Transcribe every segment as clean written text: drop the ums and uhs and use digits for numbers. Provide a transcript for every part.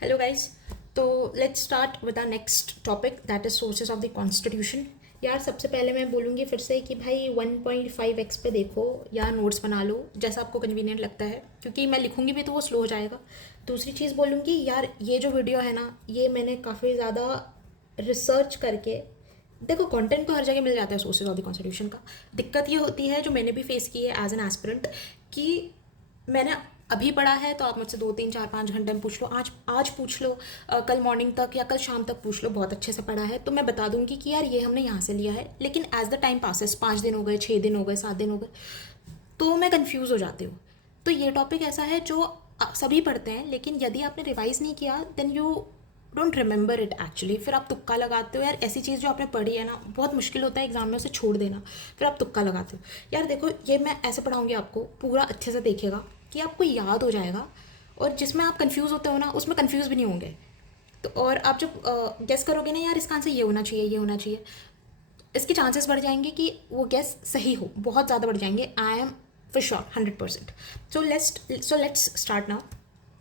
Hello guys. तो let's start with the next topic that is sources of the constitution. यार सबसे पहले मैं बोलूँगी फिर से कि भाई 1.5x पे देखो या नोट्स बना लो जैसा आपको कन्वीनियंट लगता है, क्योंकि मैं लिखूँगी भी तो वो स्लो हो जाएगा। दूसरी चीज़ बोलूँगी यार, ये जो वीडियो है ना, ये मैंने काफ़ी ज़्यादा रिसर्च करके, देखो कंटेंट तो हर जगह मिल जाता है सोर्सेज ऑफ द कॉन्स्टिट्यूशन का। दिक्कत ये होती है जो मैंने भी फेस की है एज एन एस्पिरेंट, कि मैंने अभी पढ़ा है तो आप मुझसे 2 3 4 5 घंटे में पूछ लो, आज पूछ लो, कल मॉर्निंग तक या कल शाम तक पूछ लो, बहुत अच्छे से पढ़ा है तो मैं बता दूंगी कि यार ये हमने यहाँ से लिया है। लेकिन एज द टाइम पासेस, 5 दिन हो गए, 6 दिन हो गए, 7 दिन हो गए, तो मैं कंफ्यूज हो जाती हूँ। तो ये टॉपिक ऐसा है जो सभी पढ़ते हैं, लेकिन यदि आपने रिवाइज नहीं किया then you don't remember it actually. फिर आप तुक्का लगाते हो। यार ऐसी चीज़ जो आपने पढ़ी है ना, बहुत मुश्किल होता है एग्जाम में उसे छोड़ देना, फिर आप तुक्का लगाते हो। यार देखो, ये मैं ऐसे पढ़ाऊँगी आपको, पूरा अच्छे से देखिएगा कि आपको याद हो जाएगा, और जिसमें आप कंफ्यूज होते हो ना उसमें कंफ्यूज भी नहीं होंगे। तो और आप जब गेस करोगे ना, यार इसका आंसर ये होना चाहिए, ये होना चाहिए, इसके चांसेस बढ़ जाएंगे कि वो गेस सही हो, बहुत ज़्यादा बढ़ जाएंगे। I am for sure 100%। So let's start now.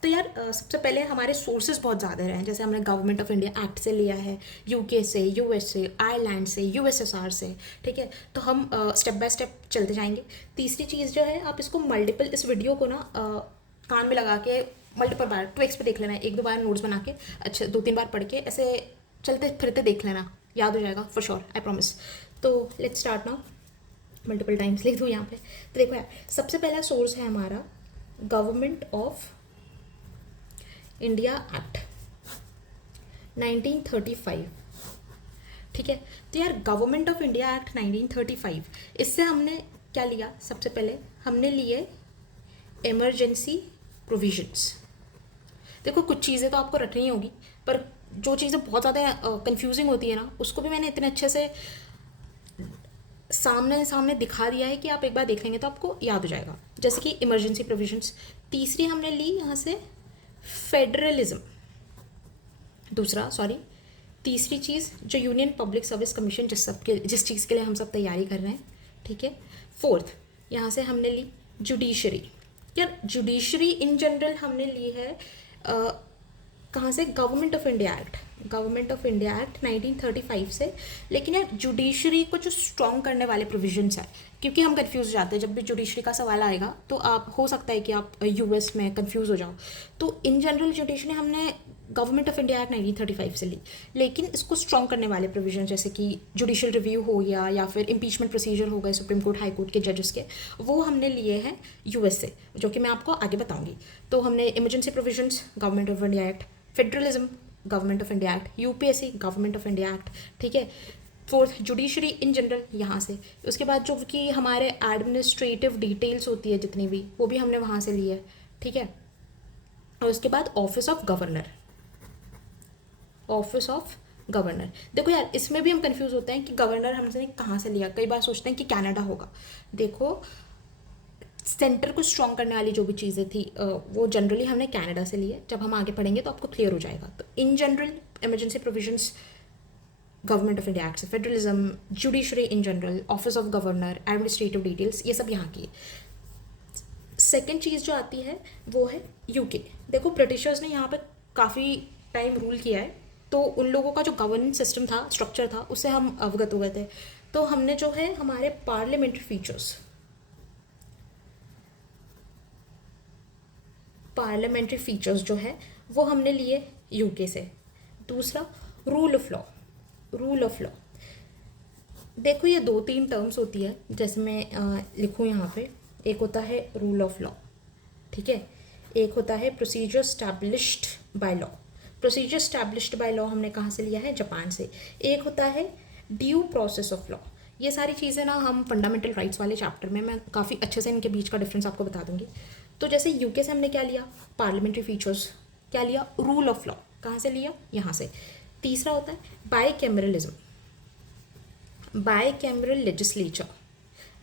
तो यार सबसे पहले हमारे सोर्सेज बहुत ज़्यादा रहे हैं। जैसे हमने गवर्नमेंट ऑफ इंडिया एक्ट से लिया है, यूके से, यूएस से, आयरलैंड से, यूएसएसआर से, ठीक है। तो हम स्टेप बाय स्टेप चलते जाएंगे। तीसरी चीज़ जो है, आप इसको मल्टीपल, इस वीडियो को ना कान में लगा के मल्टीपल बार 2x पे देख लेना है, 1 2 बार नोट्स बना के, अच्छा 2 3 बार पढ़ के ऐसे चलते फिरते देख लेना, याद हो जाएगा फॉर श्योर, आई प्रॉमिस। तो let's start now. Multiple times लिख दूँ यहाँ पे। तो देखो यार, सबसे पहला सोर्स है हमारा गवर्नमेंट ऑफ इंडिया एक्ट 1935, ठीक है। तो यार गवर्नमेंट ऑफ इंडिया एक्ट 1935, इससे हमने क्या लिया? सबसे पहले हमने लिए इमरजेंसी प्रोविजंस। देखो कुछ चीज़ें तो आपको रटनी होगी, पर जो चीज़ें बहुत ज़्यादा कंफ्यूजिंग होती है ना, उसको भी मैंने इतने अच्छे से सामने सामने दिखा दिया है कि आप एक बार देख लेंगे तो आपको याद हो जाएगा। जैसे कि इमरजेंसी प्रोविजंस। तीसरी हमने ली यहाँ से फेडरलिज्म। तीसरी चीज़ जो यूनियन पब्लिक सर्विस कमीशन, जिस चीज़ के लिए हम सब तैयारी कर रहे हैं, ठीक है। फोर्थ यहाँ से हमने ली जुडिशरी। यार जुडिशरी इन जनरल हमने ली है कहाँ से? गवर्नमेंट ऑफ इंडिया एक्ट 1935 से। लेकिन यार जुडिशरी को जो स्ट्रॉन्ग करने वाले प्रोविजंस है, क्योंकि हम कंफ्यूज हो जाते हैं जब भी जुडिशरी का सवाल आएगा, तो आप हो सकता है कि आप यूएस में कंफ्यूज हो जाओ। तो इन जनरल जुडिशरी हमने गवर्नमेंट ऑफ इंडिया एक्ट 1935 से ली, लेकिन इसको स्ट्रॉन्ग करने वाले प्रोविजन जैसे कि जुडिशियल रिव्यू हो गया, या फिर इम्पीचमेंट प्रोसीजर हो गए सुप्रीम कोर्ट हाई कोर्ट के जजेस के, वो हमने लिए हैं यूएस से, जो कि मैं आपको आगे बताऊंगी। तो हमने emergency provisions government of India act, federalism government of India act, UPSC government of India act, ठीक है। फोर्थ जुडिशरी इन जनरल यहाँ से। उसके बाद जो कि हमारे एडमिनिस्ट्रेटिव डिटेल्स होती है जितनी भी, वो भी हमने वहाँ से ली है, ठीक है। और उसके बाद ऑफिस ऑफ गवर्नर। देखो यार, इसमें भी हम कंफ्यूज होते हैं कि गवर्नर हमसे कहाँ से लिया। कई बार सोचते हैं कि कनाडा होगा। देखो सेंटर को स्ट्रॉन्ग करने वाली जो भी चीज़ें थी वो जनरली हमने कनाडा से ली है। जब हम आगे पढ़ेंगे तो आपको क्लियर हो जाएगा। तो in general emergency provisions government of India act से, federalism, judiciary in general, office of governor, administrative details, ये सब यहाँ की। सेकेंड चीज़ जो आती है वो है यूके। देखो ब्रिटिशर्स ने यहाँ पे काफ़ी टाइम रूल किया है, तो उन लोगों का जो गवर्नेंस सिस्टम था, स्ट्रक्चर था, उससे हम अवगत हो गए थे। तो हमने जो है हमारे पार्लियामेंट्री फीचर्स जो है वो हमने लिए यूके से। दूसरा रूल ऑफ लॉ। देखो ये 2 3 टर्म्स होती है, जैसे मैं लिखूँ यहाँ पे। एक होता है रूल ऑफ लॉ, ठीक है। एक होता है प्रोसीजर स्टैब्लिश्ड बाय लॉ हमने कहाँ से लिया है? जापान से। एक होता है ड्यू प्रोसेस ऑफ लॉ। ये सारी चीज़ें ना हम फंडामेंटल राइट्स वाले चैप्टर में मैं काफ़ी अच्छे से इनके बीच का डिफरेंस आपको बता दूंगी। तो जैसे यूके से हमने क्या लिया? Parliamentary features. क्या लिया? Rule of law. कहाँ से लिया? यहाँ से। तीसरा होता है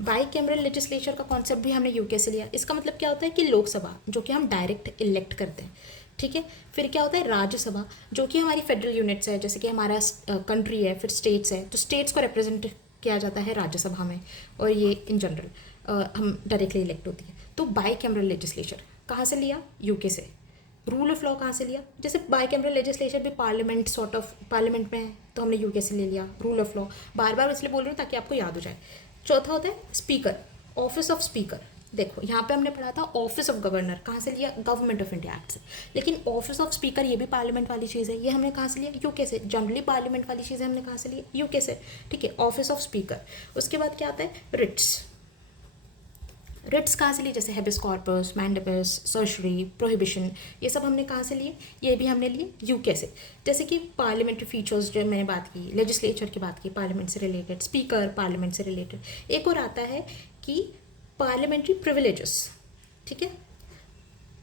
बाईकैमरल लेजिस्लेचर का कॉन्सेप्ट भी हमने यूके से लिया। इसका मतलब क्या होता है कि लोकसभा, जो कि हम डायरेक्ट इलेक्ट करते हैं, ठीक है। फिर क्या होता है? राज्यसभा, जो कि हमारी फेडरल यूनिट्स है, जैसे कि हमारा कंट्री है, फिर स्टेट्स है, तो स्टेट्स को रिप्रेजेंट किया जाता है राज्यसभा में, और ये इन जनरल हम डायरेक्टली इलेक्ट होती है। तो बाईकैमरल लेजिस्लेचर कहाँ से लिया? यूके से। रूल ऑफ लॉ कहाँ से लिया, जैसे बाई कैमरल लेजिस्लेचर भी पार्लियामेंट सॉर्ट ऑफ पार्लियामेंट में है तो हमने यूके से ले लिया रूल ऑफ लॉ। बार बार इसलिए बोल रही हूँ ताकि आपको याद हो जाए। चौथा होता है स्पीकर, ऑफिस ऑफ स्पीकर। देखो यहाँ पे हमने पढ़ा था ऑफिस ऑफ गवर्नर, कहाँ से लिया, गवर्नमेंट ऑफ इंडिया एक्ट से। लेकिन ऑफिस ऑफ स्पीकर ये भी पार्लियामेंट वाली चीज़ है, ये हमने कहाँ से लिया, यूके से। जनरली पार्लियामेंट वाली चीज़ें हमने कहाँ से लिया, यूके से। ठीक है, ऑफिस ऑफ स्पीकर। उसके बाद क्या आता है, रिट्स। रिट्स कहाँ से लिए, जैसे हेबिस कॉर्पस, मैंडेबस, सर्जरी, प्रोहिबिशन, ये सब हमने कहाँ से लिए, ये भी हमने लिए यूके से। जैसे कि पार्लियामेंट्री फीचर्स जो मैंने बात की, लेजिस्लेचर की बात की, पार्लियामेंट से रिलेटेड, स्पीकर पार्लियामेंट से रिलेटेड। एक और आता है कि पार्लियामेंट्री प्रिविलेजेस। ठीक है,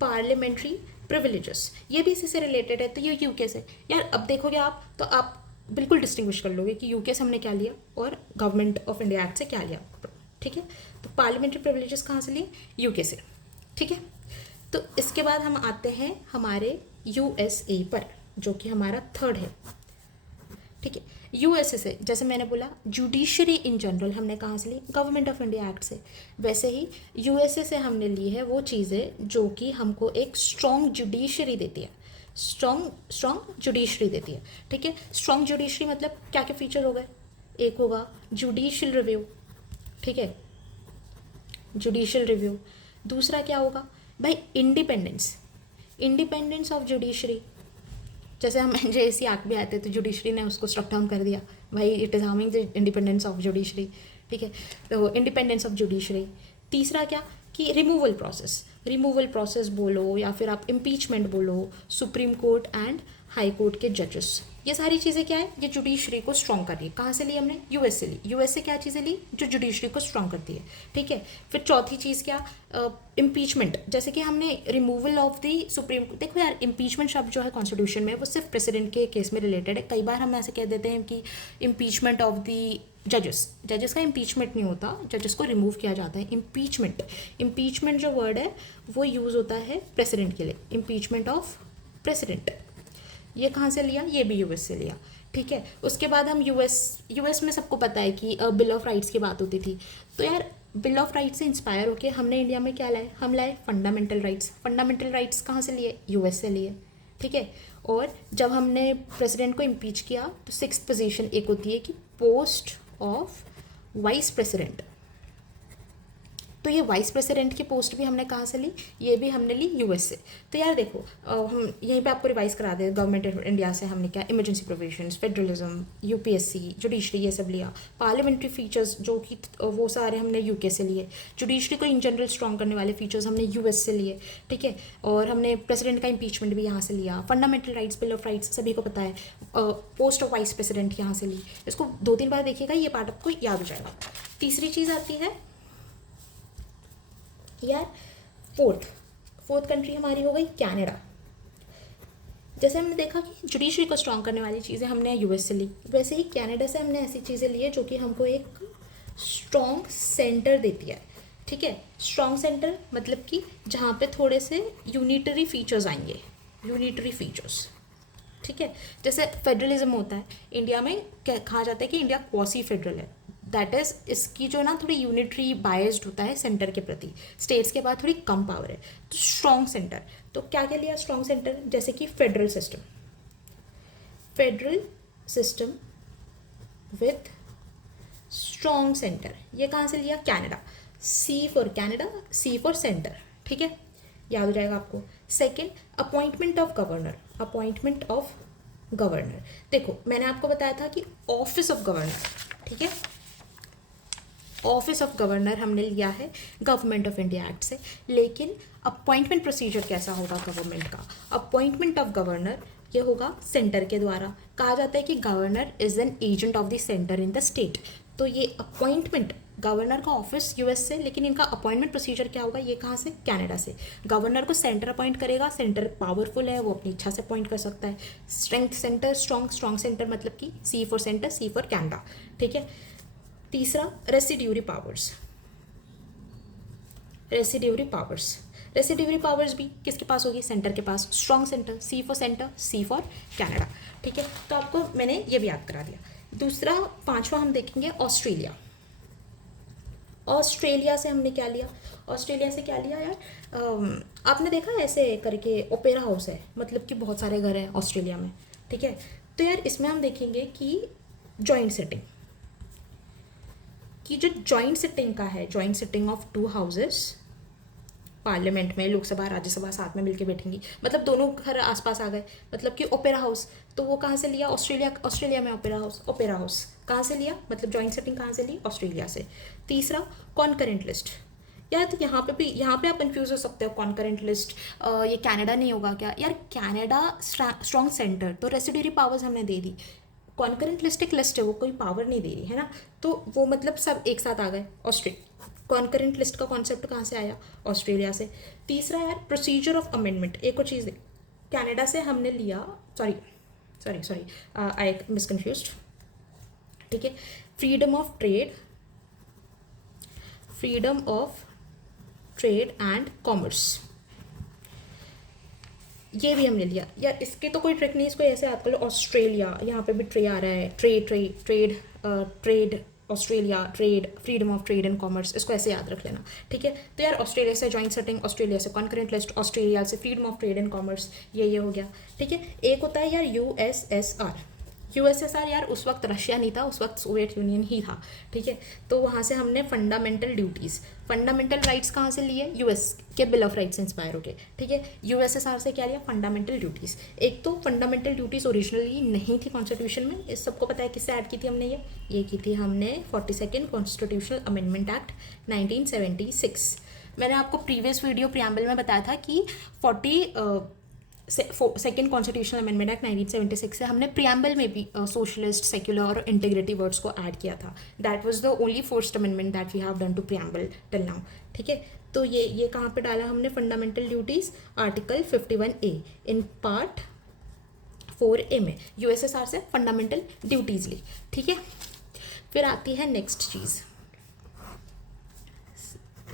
पार्लियामेंट्री प्रिविलेजेस ये भी इसी से रिलेटेड है, तो ये यूके से। यार अब देखोगे आप तो आप बिल्कुल डिस्टिंग्विश कर लोगे कि यूके से हमने क्या लिया और गवर्नमेंट ऑफ इंडिया एक्ट से क्या लिया। ठीक है, तो पार्लियामेंट्री प्रिविलेजेस कहाँ से लिए, यूके से। ठीक है, तो इसके बाद हम आते हैं हमारे यूएसए पर, जो कि हमारा थर्ड है। ठीक है, यूएसए से जैसे मैंने बोला जुडिशरी इन जनरल हमने कहाँ से ली, गवर्नमेंट ऑफ इंडिया एक्ट से। वैसे ही यूएसए से हमने ली है वो चीज़ें जो कि हमको एक स्ट्रॉन्ग जुडिशरी देती है, स्ट्रॉन्ग जुडिशरी देती है। ठीक है, स्ट्रॉन्ग जुडिशरी मतलब क्या क्या फीचर हो गए, एक होगा जुडिशियल रिव्यू। ठीक है, जुडिशियल रिव्यू। दूसरा क्या होगा भाई, इंडिपेंडेंस ऑफ जुडिशरी। जैसे हम जेएसी एक्ट भी आते तो जुडिशरी ने उसको स्ट्रक डाउन कर दिया, भाई it is harming the independence of judiciary. ठीक है, तो इंडिपेंडेंस ऑफ जुडिशरी। तीसरा क्या कि रिमूवल प्रोसेस बोलो या फिर आप इम्पीचमेंट बोलो, supreme court and high court के जजेस, ये सारी चीज़ें क्या है, ये जुडिशरी को स्ट्रॉन्ग कर रही है। कहाँ से ली हमने, यूएस से ली। यूएस से क्या चीज़ें ली, जो जुडिशरी को स्ट्रॉन्ग करती है। ठीक है, फिर चौथी चीज़ क्या, इम्पीचमेंट। जैसे कि हमने रिमूवल ऑफ द सुप्रीम, देखो यार इम्पीचमेंट शब्द जो है कॉन्स्टिट्यूशन में वो सिर्फ प्रेसिडेंट के केस में रिलेटेड है। कई बार हम ऐसे कह देते हैं कि इम्पीचमेंट ऑफ द जजेस का इम्पीचमेंट नहीं होता, जजेस को रिमूव किया जाता है। इम्पीचमेंट जो वर्ड है वो यूज़ होता है प्रेसिडेंट के लिए, इम्पीचमेंट ऑफ प्रेसिडेंट। ये कहाँ से लिया, ये भी यूएस से लिया। ठीक है, उसके बाद हम यूएस में सबको पता है कि बिल ऑफ राइट्स की बात होती थी। तो यार बिल ऑफ राइट्स से इंस्पायर होकर हमने इंडिया में क्या लाए, हम लाए फंडामेंटल राइट्स कहाँ से लिए, यूएस से लिए। ठीक है, और जब हमने प्रेसिडेंट को इम्पीच किया तो 6th पोजीशन एक होती है कि पोस्ट ऑफ वाइस प्रेसिडेंट। तो ये वाइस प्रेसिडेंट की पोस्ट भी हमने कहाँ से ली, ये भी हमने ली यूएस से। तो यार देखो हम यहीं पे आपको रिवाइज करा दें, गवर्नमेंट ऑफ इंडिया से हमने क्या, emergency provisions, federalism, UPSC, judiciary, ये सब लिया। पार्लियामेंट्री फीचर्स जो कि वो सारे हमने यूके से लिए। जुडिशरी को इन जनरल स्ट्रॉन्ग करने वाले फीचर्स हमने यूएस से लिए। ठीक है, और हमने प्रेसिडेंट का इम्पीचमेंट भी यहाँ से लिया। Fundamental rights, bill of rights सभी को पता है। पोस्ट ऑफ वाइस प्रेसिडेंट यहाँ से ली। इसको 2-3 बार देखिएगा, ये पार्ट आपको याद हो जाएगा। तीसरी चीज़ आती है यार फोर्थ कंट्री हमारी हो गई कनाडा। जैसे हमने देखा कि जुडिशरी को स्ट्रॉन्ग करने वाली चीज़ें हमने यूएस से ली, वैसे ही कनाडा से हमने ऐसी चीज़ें ली है जो कि हमको एक स्ट्रॉन्ग सेंटर देती है। ठीक है, स्ट्रॉन्ग सेंटर मतलब कि जहाँ पे थोड़े से यूनिटरी फीचर्स आएंगे, यूनिटरी फीचर्स। ठीक है, जैसे फेडरलिज्म होता है इंडिया में, कहा जाता है कि इंडिया क्वासी फेडरल है। दैट इज़ इसकी जो ना थोड़ी यूनिटरी बायस्ड होता है सेंटर के प्रति, स्टेट्स के बाद थोड़ी कम पावर है। तो स्ट्रॉन्ग सेंटर, तो क्या क्या लिया स्ट्रॉन्ग सेंटर, जैसे कि federal system with strong centre, ये कहाँ से लिया, Canada. C for Canada, C for centre. ठीक है, याद हो जाएगा आपको। Second, appointment of governor. देखो मैंने आपको बताया था कि ऑफिस ऑफ गवर्नर, ठीक है, ऑफिस ऑफ गवर्नर हमने लिया है गवर्नमेंट ऑफ इंडिया एक्ट से। लेकिन अपॉइंटमेंट प्रोसीजर कैसा होगा गवर्नमेंट का, अपॉइंटमेंट ऑफ गवर्नर ये होगा सेंटर के द्वारा। कहा जाता है कि governor is an agent of the centre in the state. तो ये अपॉइंटमेंट, गवर्नर का ऑफिस यूएस से, लेकिन इनका अपॉइंटमेंट प्रोसीजर क्या होगा, ये कहाँ से, कनाडा से। गवर्नर को सेंटर अपॉइंट करेगा, सेंटर पावरफुल है, वो अपनी इच्छा से अपॉइंट कर सकता है। स्ट्रेंथ सेंटर, स्ट्रॉन्ग सेंटर मतलब कि C for centre, C for Canada. ठीक है, तीसरा रेसिड्यूरी पावर्स भी किसके पास होगी, सेंटर के पास। Strong centre, C for Canada. ठीक है, तो आपको मैंने ये भी याद करा दिया। दूसरा, पांचवा हम देखेंगे ऑस्ट्रेलिया। ऑस्ट्रेलिया से हमने क्या लिया, ऑस्ट्रेलिया से क्या लिया यार, आपने देखा है ऐसे करके ओपेरा हाउस है, मतलब कि बहुत सारे घर हैं ऑस्ट्रेलिया में, ठीक है। तो यार इसमें हम देखेंगे कि जॉइंट सिटिंग, कि जो जॉइंट सिटिंग का है, joint sitting of to houses, parliament में लोकसभा राज्यसभा साथ में मिलके बैठेंगी, मतलब दोनों घर आसपास आ गए, मतलब कि ओपेरा हाउस, तो वो कहाँ से लिया, ऑस्ट्रेलिया, ऑस्ट्रेलिया में ओपेरा हाउस, ओपेरा हाउस कहाँ से लिया, मतलब जॉइंट सेटिंग कहाँ से ली, ऑस्ट्रेलिया से। तीसरा कॉन्करेंट लिस्ट, यार तो यहाँ पे भी, यहाँ पे आप कंफ्यूज हो सकते हो, कॉन्करेंट लिस्ट ये कनाडा नहीं होगा क्या यार, कनाडा स्ट्रॉन्ग सेंटर, तो रेसिड्यूरी पावर्स हमने दे दी, कॉन्करेंट लिस्ट एक लिस्ट है, वो कोई पावर नहीं दे रही है ना, तो वो मतलब सब एक साथ आ गए। ऑस्ट्रेलिया, कॉन्करेंट लिस्ट का कॉन्सेप्ट कहाँ से आया, ऑस्ट्रेलिया से। तीसरा यार प्रोसीजर ऑफ अमेंडमेंट, एक और चीज़ कनाडा से हमने लिया, सॉरी सॉरी सॉरी आई मिसकन्फ्यूज्ड, ठीक है। Freedom of trade, freedom of trade and commerce, ये भी हमने लिया यार, इसकी तो कोई ट्रिक नहीं, इसको ऐसे याद कर लो, ऑस्ट्रेलिया, यहाँ पे भी ट्रे आ रहा है, trade Australia, trade, freedom of trade and commerce, इसको ऐसे याद रख लेना, ठीक है। तो यार ऑस्ट्रेलिया से जॉइंट सेटिंग, ऑस्ट्रेलिया से कॉन्करेंट लिस्ट, ऑस्ट्रेलिया से freedom of trade and commerce, ये हो गया, ठीक है। एक होता है यार यूएसएसआर, यूएसएसआर यार उस वक्त रशिया नहीं था, उस वक्त सोवियत यूनियन ही था, ठीक है। तो वहाँ से हमने फंडामेंटल ड्यूटीज़, फंडामेंटल राइट्स कहाँ से लिए, यूएस के बिल ऑफ राइट्स इंस्पायर होके, ठीक है। यूएसएसआर से क्या लिया, फंडामेंटल ड्यूटीज़। एक तो फंडामेंटल ड्यूटीज़ ओरिजिनली नहीं थी कॉन्स्टिट्यूशन में, इस सबको पता है किससे ऐड की थी हमने, ये की थी हमने 42nd कॉन्स्टिट्यूशनल अमेंडमेंट एक्ट 1976। मैंने आपको प्रीवियस वीडियो प्रियम्बल में बताया था कि 42nd कॉन्स्टिट्यूशनल अमेंडमेंट एक्ट 1976 से हमने प्रियम्बल में भी सोशलिस्ट, सेक्युलर और इंटीग्रिटी वर्ड्स को ऐड किया था। That was the only first amendment that we have done to preamble till now, ठीक है। तो ये कहाँ पे डाला हमने, fundamental duties, article 51A in part 4A में यूएसएसआर से फंडामेंटल ड्यूटीज़ ली, ठीक है। फिर आती है नेक्स्ट चीज़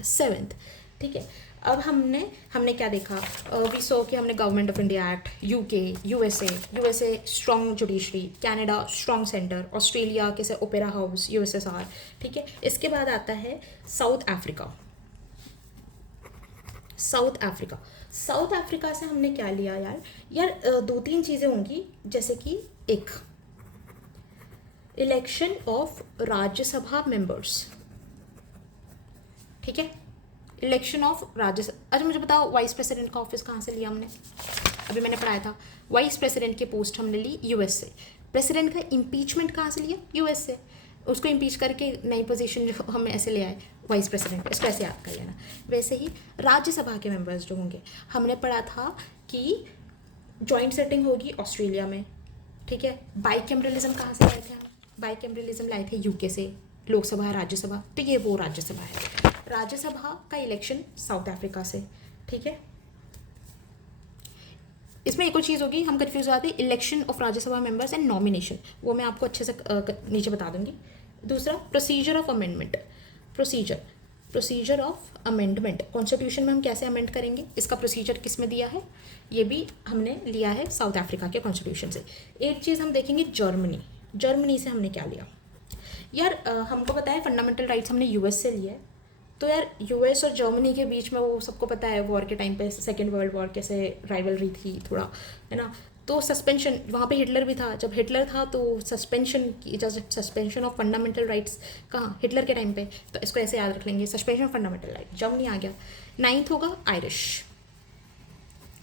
7th, ठीक है। अब हमने क्या देखा, वी सो कि हमने government of India act, UK, USA strong judiciary, Canada strong centre, Australia कैसे ओपेरा हाउस, यूएसएसआर, ठीक है। इसके बाद आता है साउथ अफ्रीका, साउथ अफ्रीका से हमने क्या लिया यार, 2-3 चीज़ें होंगी, जैसे कि एक इलेक्शन ऑफ राज्यसभा मेंबर्स, ठीक है, इलेक्शन ऑफ राज्यसभा। अच्छा मुझे बताओ वाइस प्रेसिडेंट का ऑफिस कहाँ से लिया हमने, अभी मैंने पढ़ाया था, वाइस प्रेसिडेंट की पोस्ट हमने ली यूएस से। प्रेसिडेंट का इम्पीचमेंट कहाँ से लिया, यूएस से, उसको इम्पीच करके नई पोजीशन जो हम ऐसे ले आए, वाइस प्रेसिडेंट, इसको ऐसे याद कर लेना। वैसे ही राज्यसभा के मेंबर्स जो होंगे, हमने पढ़ा था कि जॉइंट सेटिंग होगी ऑस्ट्रेलिया में, ठीक है। बाइकैमरलिज्म कहाँ से लाए थे हम, बाइकैमरलिज्म लाए थे यूके से, लोकसभा राज्यसभा, तो ये वो राज्यसभा है। राज्यसभा का इलेक्शन साउथ अफ्रीका से, ठीक है। इसमें एक और चीज़ होगी, हम कंफ्यूज हो जाते हैं, election of Rajya Sabha members and nomination, वो मैं आपको अच्छे से नीचे बता दूंगी। दूसरा procedure of amendment, procedure of amendment, constitution में हम कैसे अमेंड करेंगे, इसका प्रोसीजर किस में दिया है, ये भी हमने लिया है साउथ अफ्रीका के कॉन्स्टिट्यूशन से। एक चीज़ हम देखेंगे, जर्मनी से हमने क्या लिया यार, हमको पता है फंडामेंटल राइट्स हमने यूएस से लिया है, तो यार यूएस और जर्मनी के बीच में वो सबको पता है, वॉर के टाइम पे, सेकेंड वर्ल्ड वॉर कैसे राइवलरी थी थोड़ा, है ना। तो सस्पेंशन, वहाँ पे हिटलर भी था, जब हिटलर था तो सस्पेंशन ऑफ फंडामेंटल राइट्स कहाँ, हिटलर के टाइम पे, तो इसको ऐसे याद रख लेंगे, suspension of fundamental right, Germany आ गया। 9th होगा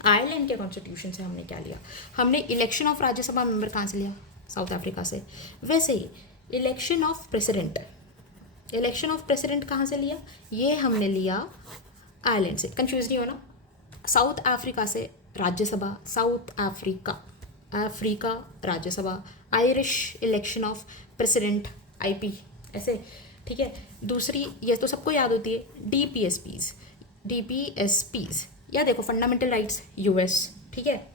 आयरलैंड के कॉन्स्टिट्यूशन से हमने क्या लिया, हमने इलेक्शन ऑफ राज्यसभा मेंबर कहाँ से लिया, साउथ अफ्रीका से। वैसे ही इलेक्शन ऑफ प्रेसिडेंट कहाँ से लिया, ये हमने लिया आयरलैंड से, कंफ्यूज नहीं होना। साउथ अफ्रीका से Rajya Sabha, south Africa Rajya Sabha, Irish election of president, IP, ऐसे, ठीक है। दूसरी ये तो सबको याद होती है, डीपीएसपीज, या देखो फंडामेंटल राइट्स यूएस, ठीक है।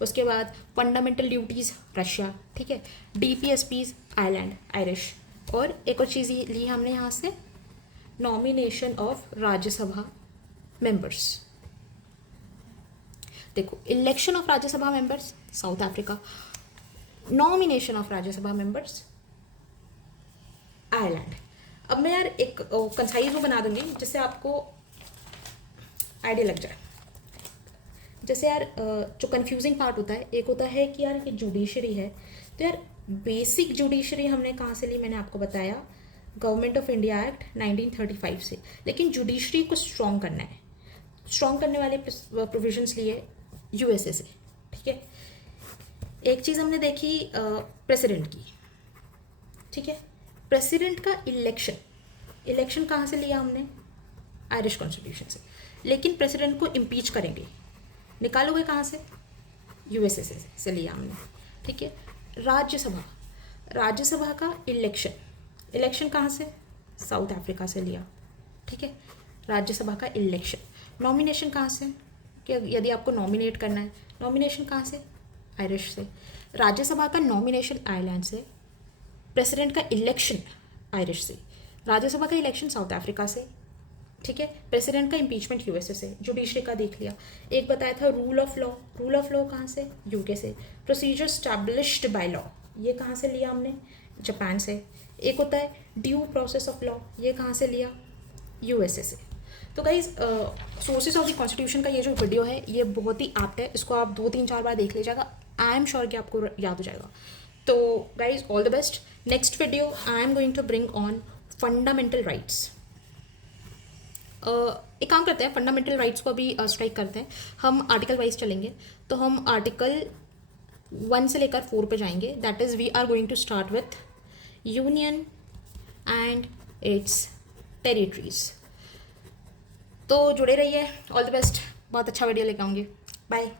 उसके बाद फंडामेंटल ड्यूटीज़ रशिया, ठीक है। डीपीएसपीज आयरलैंड, आयरिश, और एक और चीज़ ली हमने यहाँ से, नॉमिनेशन ऑफ राज्यसभा मेंबर्स। देखो election of Rajya Sabha members south Africa, nomination of Rajya Sabha members Ireland. अब मैं यार एक कंसाइज वो बना दूंगी जिससे आपको आइडिया लग जाए। जैसे यार जो कंफ्यूजिंग पार्ट होता है, एक होता है कि यार ये जुडिशरी है, तो यार बेसिक जुडिशरी हमने कहाँ से ली, मैंने आपको बताया गवर्नमेंट ऑफ इंडिया एक्ट 1935 से। लेकिन जुडिशरी को स्ट्रॉन्ग करना है, स्ट्रॉन्ग करने वाले प्रोविजंस लिए यूएसए से, ठीक है। एक चीज़ हमने देखी प्रेसिडेंट की, ठीक है। प्रेसिडेंट का इलेक्शन कहाँ से लिया हमने, आयरिश कॉन्स्टिट्यूशन से। लेकिन प्रेसिडेंट को इम्पीच करेंगे, निकालोगे कहाँ से, यूएसए से लिया हमने, ठीक है। राज्यसभा का इलेक्शन कहाँ से, साउथ अफ्रीका से लिया, ठीक है। राज्यसभा का इलेक्शन, नॉमिनेशन कहाँ से, कि यदि आपको नॉमिनेट करना है, नॉमिनेशन कहाँ से, आयरिश से। राज्यसभा का नॉमिनेशन आयरलैंड से, प्रेसिडेंट का इलेक्शन आयरिश से, राज्यसभा का इलेक्शन साउथ अफ्रीका से, ठीक है। प्रेसिडेंट का इम्पीचमेंट यूएसए से। जुडिशरी का देख लिया। एक बताया था रूल ऑफ लॉ कहाँ से, यूके से। प्रोसीजर स्टैब्लिश्ड बाय लॉ, ये कहाँ से लिया हमने, जापान से। एक होता है ड्यू प्रोसेस ऑफ लॉ, ये कहाँ से लिया, यूएसए से। तो guys sources of the constitution का ये जो वीडियो है ये बहुत ही एप्ट है, इसको आप 2-3-4 बार देख लीजिएगा, आई एम श्योर कि आपको याद हो जाएगा। तो guys all the best. Next video I am going to bring on fundamental rights. एक काम करते हैं, फंडामेंटल राइट्स को अभी स्ट्राइक करते हैं, हम आर्टिकल वाइज चलेंगे। तो हम आर्टिकल 1 से लेकर 4 पे जाएंगे। That is we are going to start with union and its territories. तो जुड़े रहिए, ऑल द बेस्ट, बहुत अच्छा वीडियो लेकर आऊँगी, बाय।